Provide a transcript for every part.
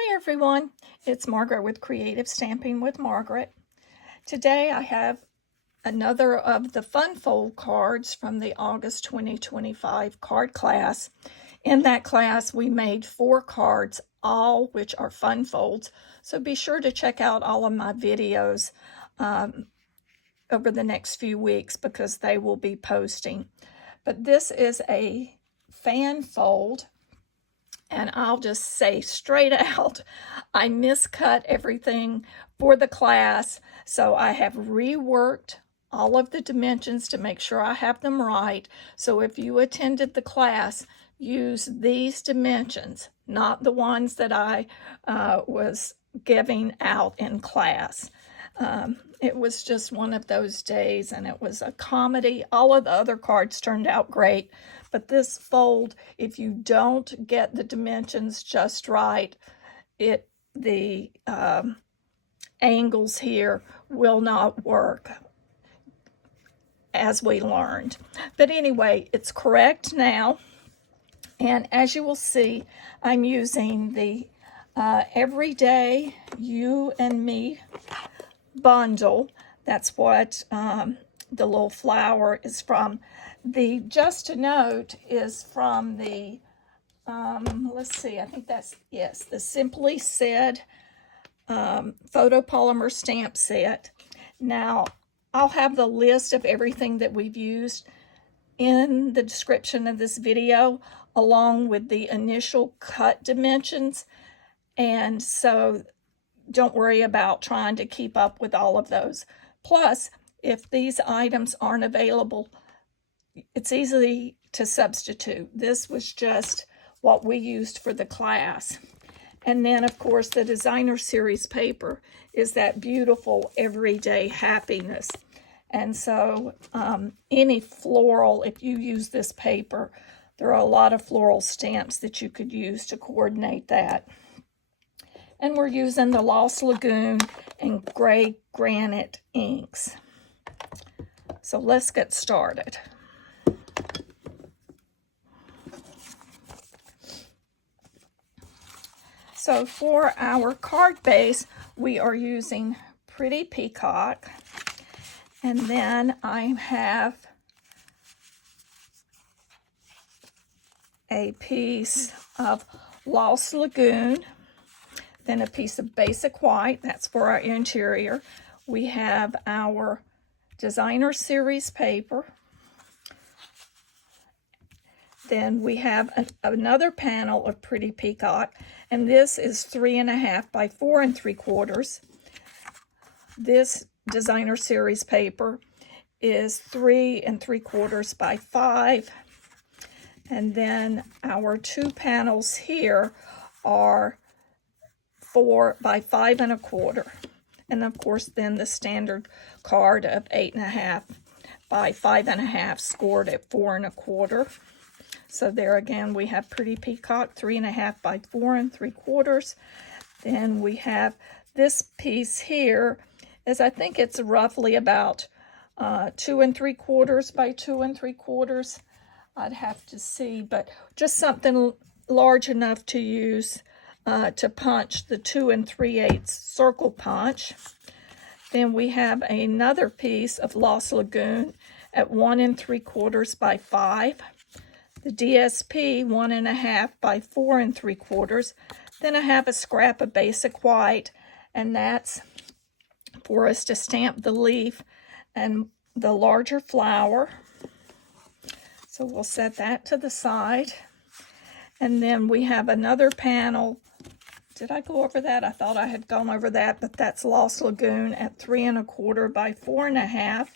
Hi everyone, it's Margaret with Creative Stamping with Margaret. Today I have another of the fun fold cards from the August 2025 card class. In that class we made 4 cards, all which are fun folds, so be sure to check out all of my videos over the next few weeks because they will be posting. But this is a fan fold. And I'll just say straight out, I miscut everything for the class. So I have reworked all of the dimensions to make sure I have them right. So if you attended the class, use these dimensions, not the ones that I was giving out in class. It was just one of those days, and it was a comedy. All of the other cards turned out great, but this fold, if you don't get the dimensions just right, the angles here will not work, as we learned. But anyway, it's correct now, and as you will see, I'm using the Everyday You and Me bundle. That's what the little flower is from. The Just a Note is from the let's see, I think that's, yes, the Simply Said photopolymer stamp set. Now I'll have the list of everything that we've used in the description of this video, along with the initial cut dimensions, and so don't worry about trying to keep up with all of those. Plus, if these items aren't available, it's easy to substitute. This was just what we used for the class. And then, of course, the designer series paper is that beautiful everyday happiness. And so any floral, if you use this paper, there are a lot of floral stamps that you could use to coordinate that. And we're using the Lost Lagoon and Gray Granite inks. So let's get started. So for our card base, we are using Pretty Peacock. And then I have a piece of Lost Lagoon. Then a piece of basic white, that's for our interior. We have our designer series paper. Then we have another panel of Pretty Peacock, and this is 3.5 by 4 3/4. This designer series paper is 3 3/4 by 5. And then our 2 panels here are 4 by 5 1/4, and of course then the standard card of 8.5 by 5 1/2 scored at 4 1/4. So there again we have Pretty Peacock 3.5 by 4 3/4. Then we have this piece here, as I think it's roughly about 2 3/4 by 2 3/4. I'd have to see, but just something large enough to use to punch the 2 3/8 circle punch. Then we have another piece of Lost Lagoon at 1 3/4 by 5. The DSP 1.5 by 4 3/4. Then I have a scrap of basic white, and that's for us to stamp the leaf and the larger flower. So we'll set that to the side. And then we have another panel. Did I go over that? I thought I had gone over that, but that's Lost Lagoon at 3 1/4 by 4 1/2.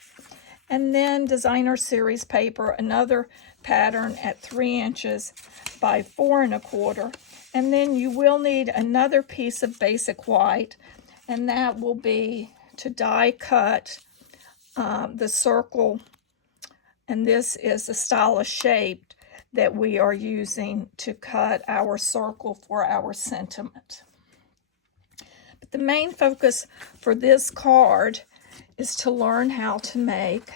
And then designer series paper, another pattern at 3 inches by 4 1/4. And then you will need another piece of basic white, and that will be to die cut the circle. And this is the stylish shape that we are using to cut our circle for our sentiment. But the main focus for this card is to learn how to make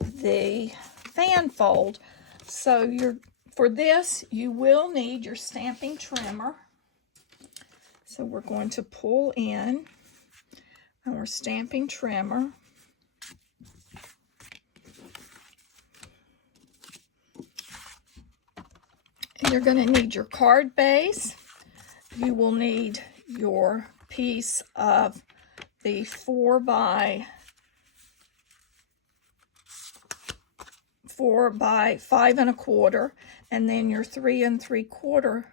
the fan fold. So for this, you will need your stamping trimmer. So we're going to pull in our stamping trimmer. And you're going to need your card base. You will need your piece of the 4 by 5 1/4, and then your 3 3/4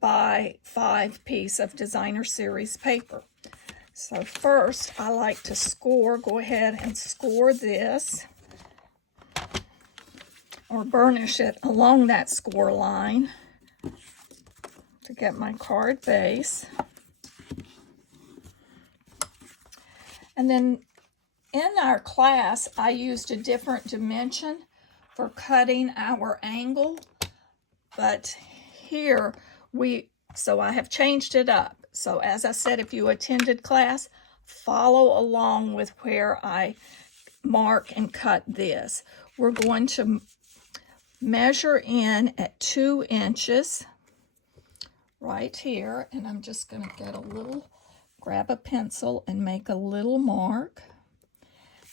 by 5 piece of designer series paper. So first, I like to score. Go ahead and score this, or burnish it along that score line to get my card base. And then in our class, I used a different dimension for cutting our angle, but here so I have changed it up. So as I said, if you attended class, follow along with where I mark and cut this. We're going to measure in at 2 inches right here, and I'm just going to grab a pencil and make a little mark.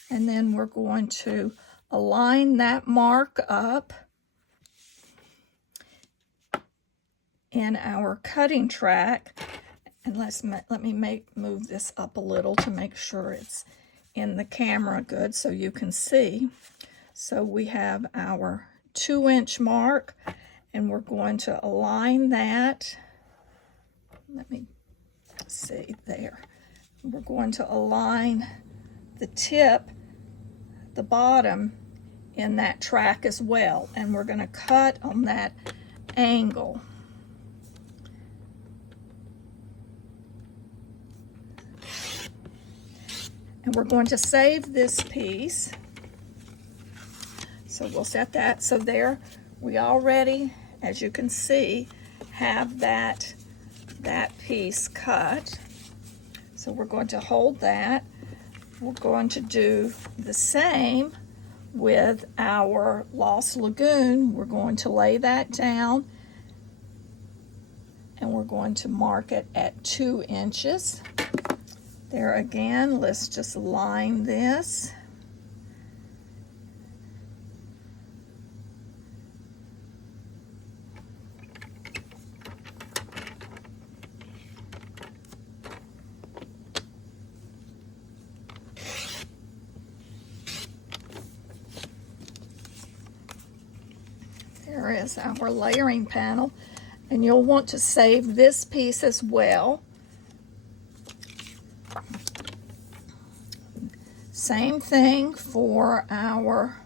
And then we're going to align that mark up in our cutting track. And let me move this up a little to make sure it's in the camera good so you can see. So we have our 2-inch mark, and we're going to align that. Let me see there. We're going to align the tip, the bottom, in that track as well, and we're going to cut on that angle. And we're going to save this piece. So we'll set that. So there we already, as you can see, have that piece cut. So we're going to hold that. We're going to do the same with our Lost Lagoon. We're going to lay that down, and we're going to mark it at 2 inches. There again, let's just line this. There is our layering panel, and you'll want to save this piece as well. Same thing for our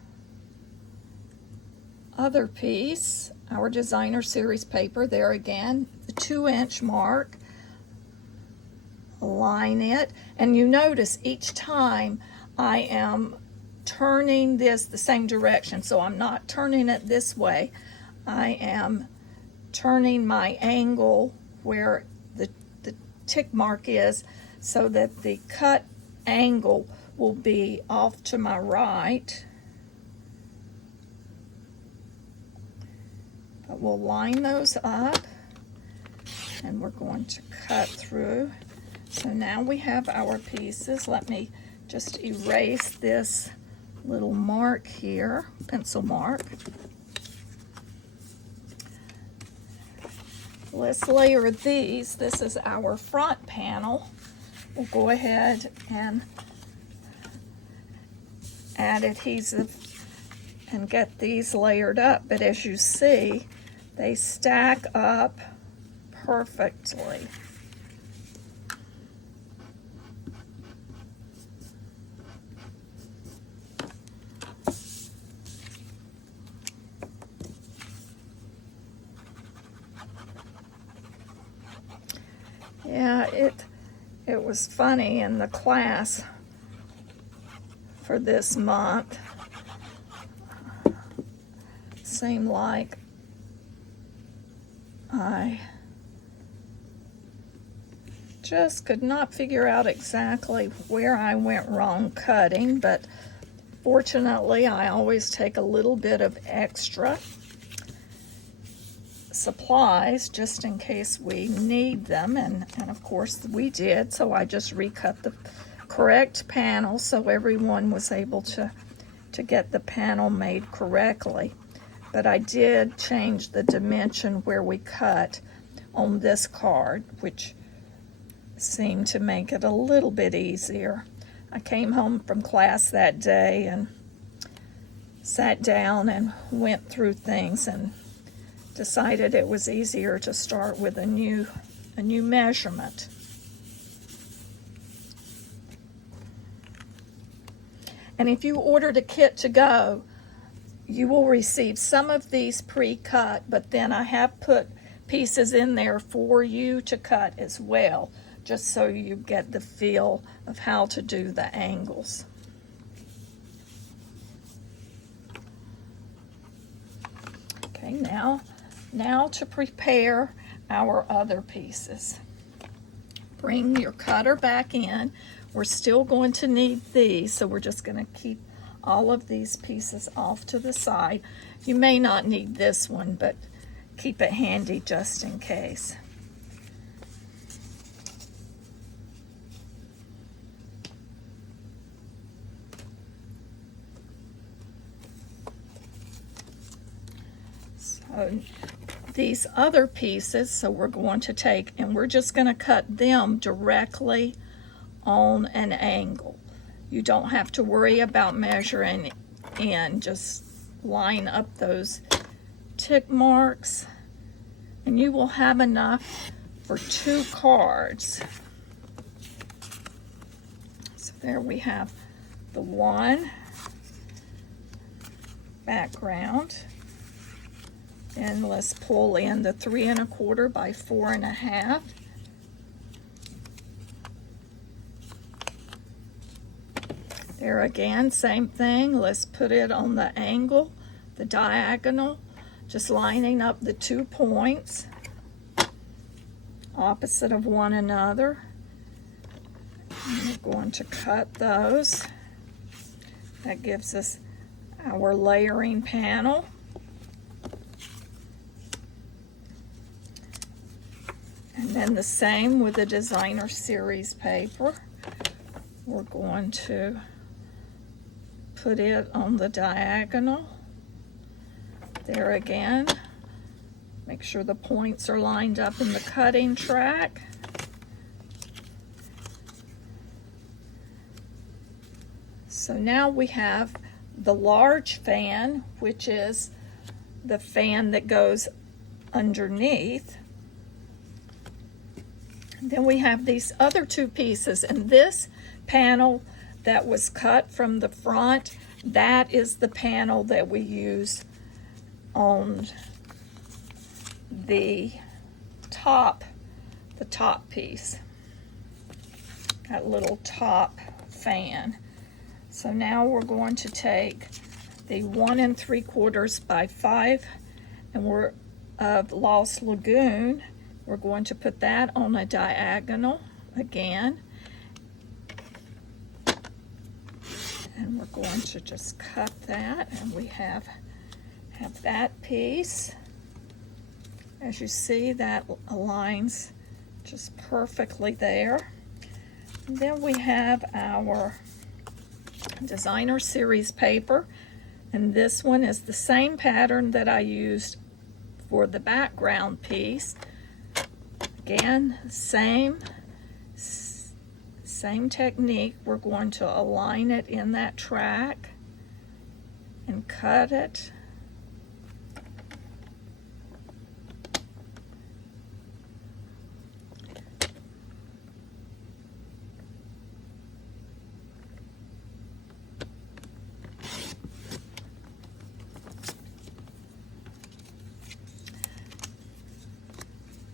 other piece, our designer series paper. There again, the 2-inch mark. Align it, and you notice each time I am turning this the same direction, so I'm not turning it this way. I am turning my angle where the tick mark is, so that the cut angle will be off to my right. But we'll line those up, and we're going to cut through. So now we have our pieces. Let me just erase this little mark here, pencil mark. Let's layer these. This is our front panel. We'll go ahead and add adhesive and get these layered up, but as you see, they stack up perfectly. Yeah, it was funny in the class for this month. Seemed like I just could not figure out exactly where I went wrong cutting, but fortunately I always take a little bit of extra. supplies just in case we need them, and of course we did, so I just recut the correct panel so everyone was able to get the panel made correctly. But I did change the dimension where we cut on this card, which seemed to make it a little bit easier. I came home from class that day and sat down and went through things and decided it was easier to start with a new measurement. And if you ordered a kit to go, you will receive some of these pre-cut, but then I have put pieces in there for you to cut as well, just so you get the feel of how to do the angles. Okay, now to prepare our other pieces. Bring your cutter back in. We're still going to need these, so we're just going to keep all of these pieces off to the side. You may not need this one, but keep it handy just in case. So these other pieces, so we're going to take and we're just going to cut them directly on an angle. You don't have to worry about measuring in. Just line up those tick marks and you will have enough for 2 cards. So there we have the one background. And let's pull in the 3 1/4 by 4 1/2. There again, same thing. Let's put it on the angle, the diagonal, just lining up the 2 points opposite of one another. And we're going to cut those. That gives us our layering panel. And then the same with the designer series paper. We're going to put it on the diagonal. There again, make sure the points are lined up in the cutting track. So now we have the large fan, which is the fan that goes underneath. Then we have these other 2 pieces, and this panel that was cut from the front, that is the panel that we use on the top piece, that little top fan. So now we're going to take the 1 3/4 by 5 and we're of Lost Lagoon. We're going to put that on a diagonal again. And we're going to just cut that, and we have that piece. As you see, that aligns just perfectly there. And then we have our designer series paper, and this one is the same pattern that I used for the background piece. Again, same technique. We're going to align it in that track and cut it.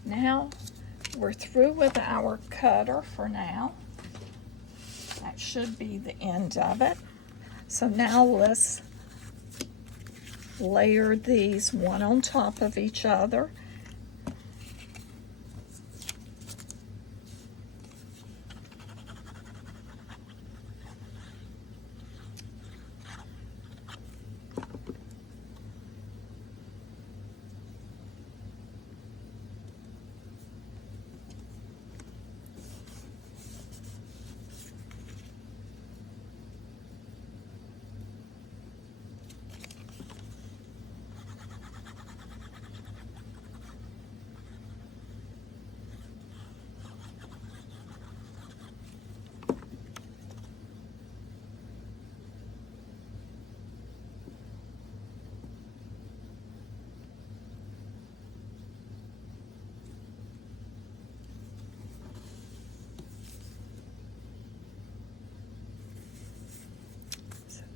Now we're through with our cutter for now. That should be the end of it. So now let's layer these one on top of each other.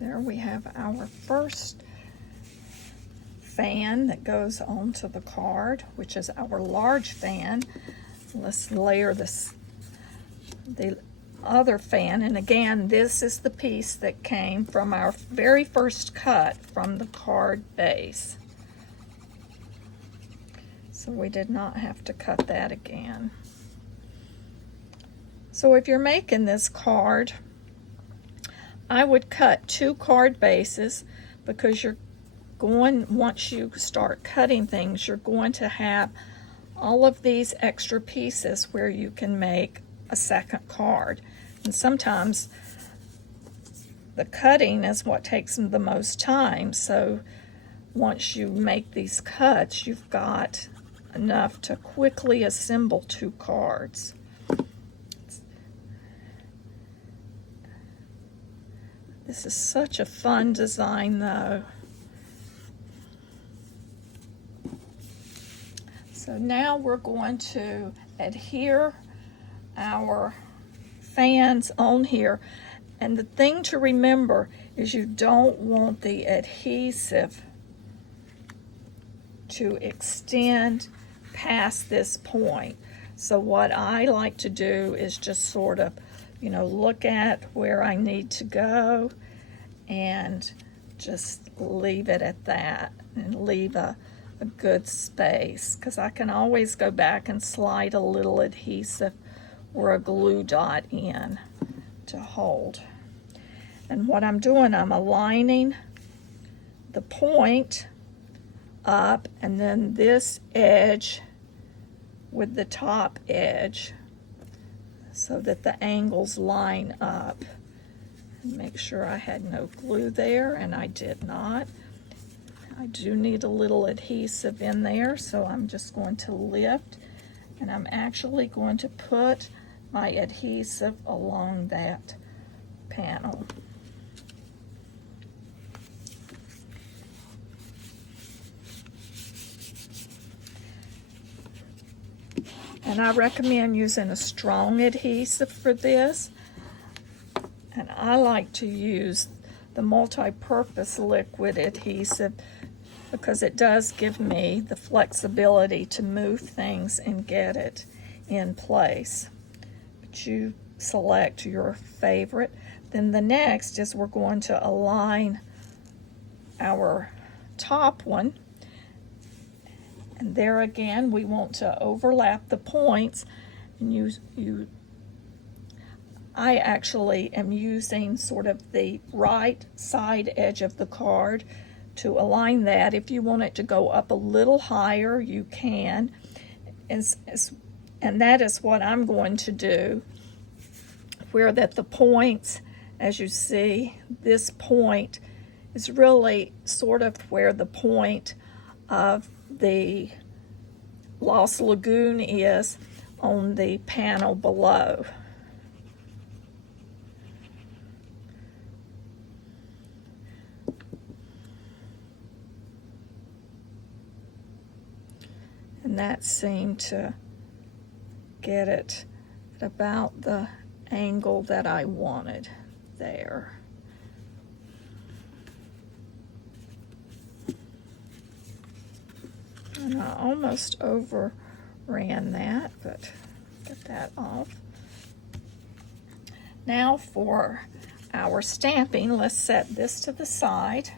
There we have our first fan that goes onto the card, which is our large fan. Let's layer the other fan, and again, this is the piece that came from our very first cut from the card base. So we did not have to cut that again. So if you're making this card, I would cut 2 card bases, because once you start cutting things, you're going to have all of these extra pieces where you can make a second card. And sometimes the cutting is what takes the most time. So once you make these cuts, you've got enough to quickly assemble 2 cards. This is such a fun design though. So now we're going to adhere our fans on here, and the thing to remember is you don't want the adhesive to extend past this point. So what I like to do is just sort of, look at where I need to go and just leave it at that, and leave a good space, because I can always go back and slide a little adhesive or a glue dot in to hold. And what I'm doing, I'm aligning the point up, and then this edge with the top edge so that the angles line up. And make sure I had no glue there, and I did not. I do need a little adhesive in there, so I'm just going to lift, and I'm actually going to put my adhesive along that panel. And I recommend using a strong adhesive for this. And I like to use the multi-purpose liquid adhesive, because it does give me the flexibility to move things and get it in place. But you select your favorite. Then the next is we're going to align our top one. And there again, we want to overlap the points, and I actually am using sort of the right side edge of the card to align that. If you want it to go up a little higher, you can. And that is what I'm going to do, where that the points, as you see, this point is really sort of where the point of the Lost Lagoon is on the panel below. And that seemed to get it at about the angle that I wanted there. And I almost overran that, but get that off. Now for our stamping, let's set this to the side.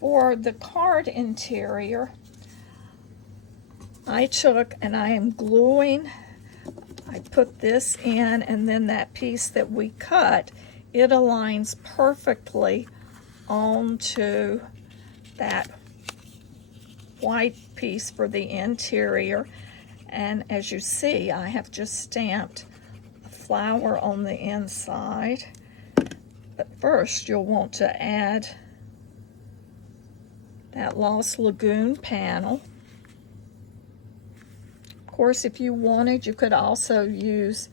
For the card interior, I took and I am gluing. I put this in, and then that piece that we cut, it aligns perfectly onto that white piece for the interior. And as you see, I have just stamped a flower on the inside. But first, you'll want to add that Lost Lagoon panel. Of course, if you wanted, you could also use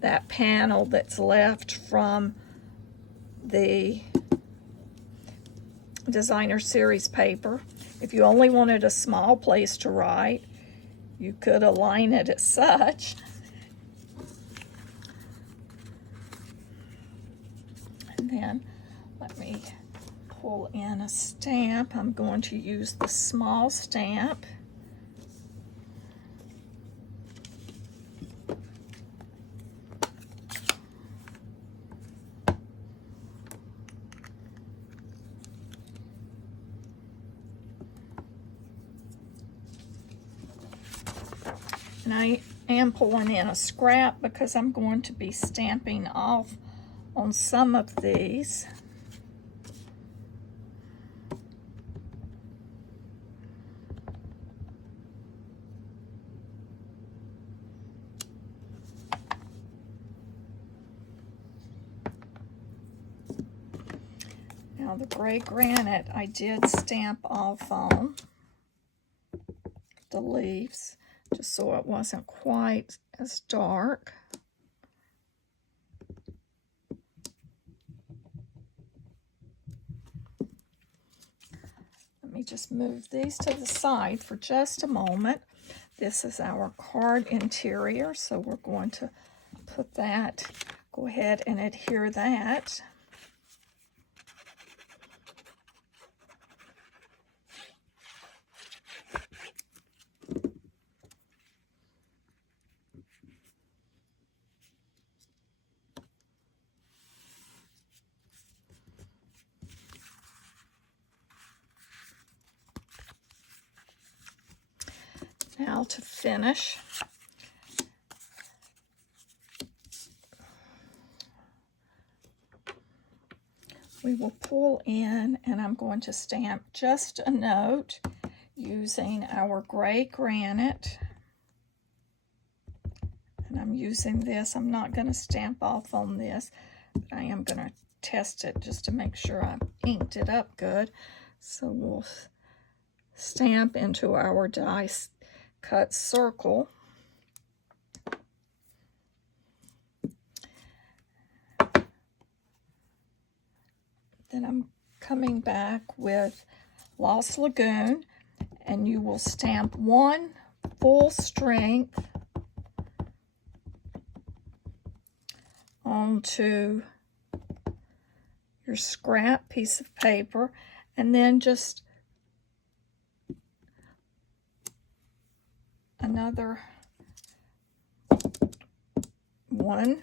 that panel that's left from the designer series paper. If you only wanted a small place to write, you could align it as such. And then let me pull in a stamp. I'm going to use the small stamp. And I am pulling in a scrap because I'm going to be stamping off on some of these. Now the gray granite I did stamp off on the leaves, just so it wasn't quite as dark. Let me just move these to the side for just a moment. This is our card interior, so we're going to put that, go ahead and adhere that. Now to finish, we will pull in, and I'm going to stamp just a note using our gray granite. And I'm using this. I'm not going to stamp off on this, but I am going to test it just to make sure I inked it up good. So we'll stamp into our die cut circle. Then I'm coming back with Lost Lagoon, and you will stamp one full strength onto your scrap piece of paper, and then just another one.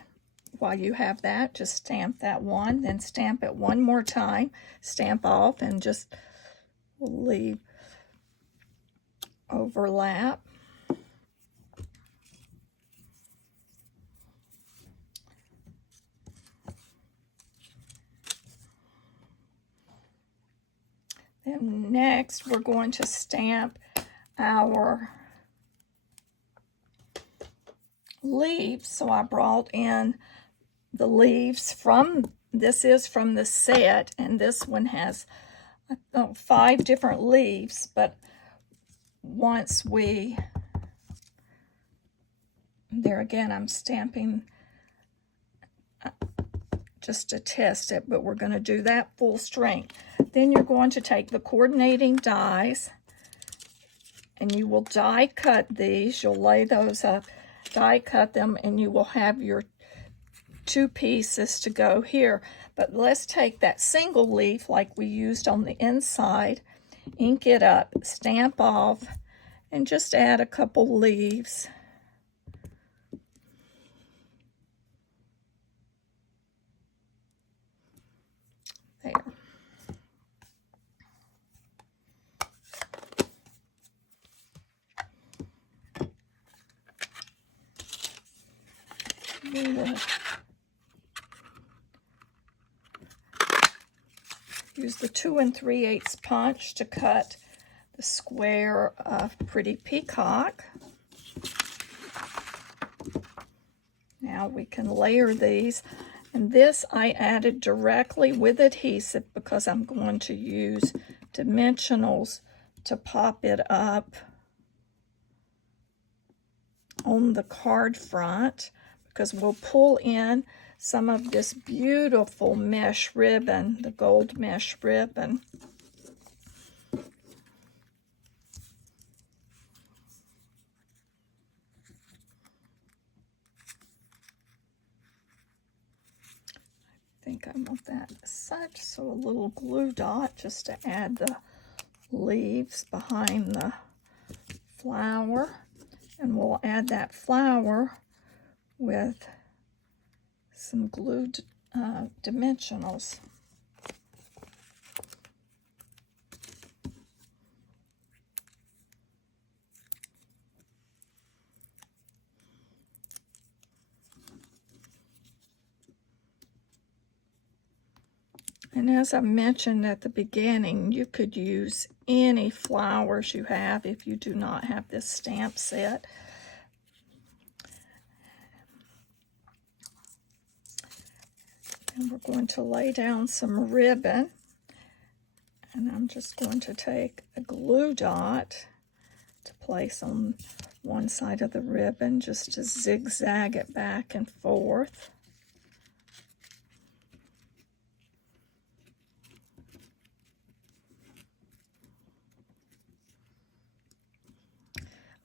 While you have that, just stamp that one, then stamp it one more time, stamp off, and just leave overlap. Then next, we're going to stamp our leaves. So I brought in the leaves from, this is from the set, and this one has 5 different leaves, but once we, there again, I'm stamping just to test it, but we're going to do that full strength. Then you're going to take the coordinating dies, and you will die cut these. You'll lay those up, die cut them, and you will have your 2 pieces to go here. But let's take that single leaf like we used on the inside, ink it up, stamp off, and just add a couple leaves. There. We will use the 2 3/8 punch to cut the square of Pretty Peacock. Now we can layer these, and this I added directly with adhesive because I'm going to use dimensionals to pop it up on the card front, because we'll pull in some of this beautiful mesh ribbon, the gold mesh ribbon. think I want that as such, so a little glue dot just to add the leaves behind the flower, and we'll add that flower with some glued dimensionals. And as I mentioned at the beginning, you could use any flowers you have if you do not have this stamp set. And we're going to lay down some ribbon. And I'm just going to take a glue dot to place on one side of the ribbon, just to zigzag it back and forth.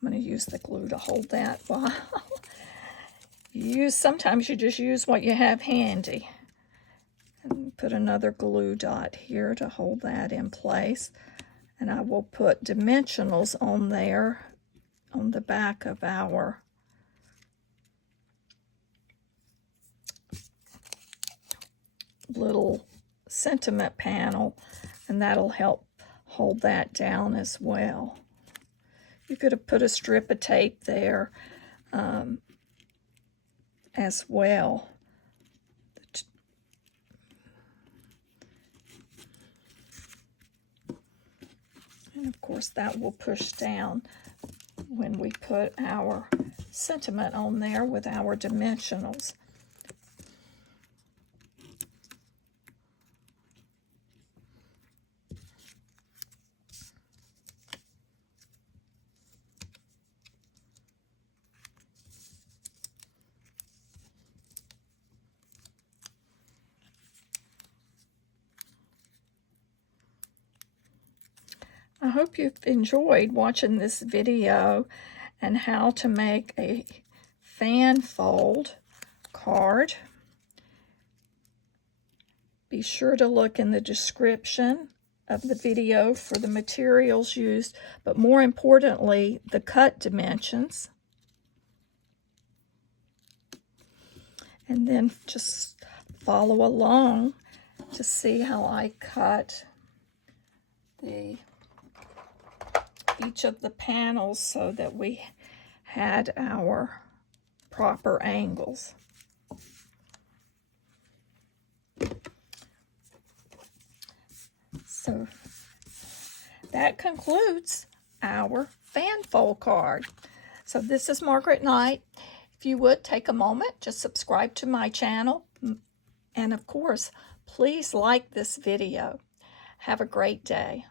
I'm going to use the glue to hold that while sometimes you just use what you have handy. And put another glue dot here to hold that in place. And I will put dimensionals on there on the back of our little sentiment panel, and that'll help hold that down as well. You could have put a strip of tape there as well. And of course that will push down when we put our sentiment on there with our dimensionals. I hope you've enjoyed watching this video and how to make a fan fold card. Be sure to look in the description of the video for the materials used, but more importantly, the cut dimensions. And then just follow along to see how I cut each of the panels so that we had our proper angles. So that concludes our fan fold card. So this is Margaret Knight. If you would take a moment, just subscribe to my channel. And of course, please like this video. Have a great day.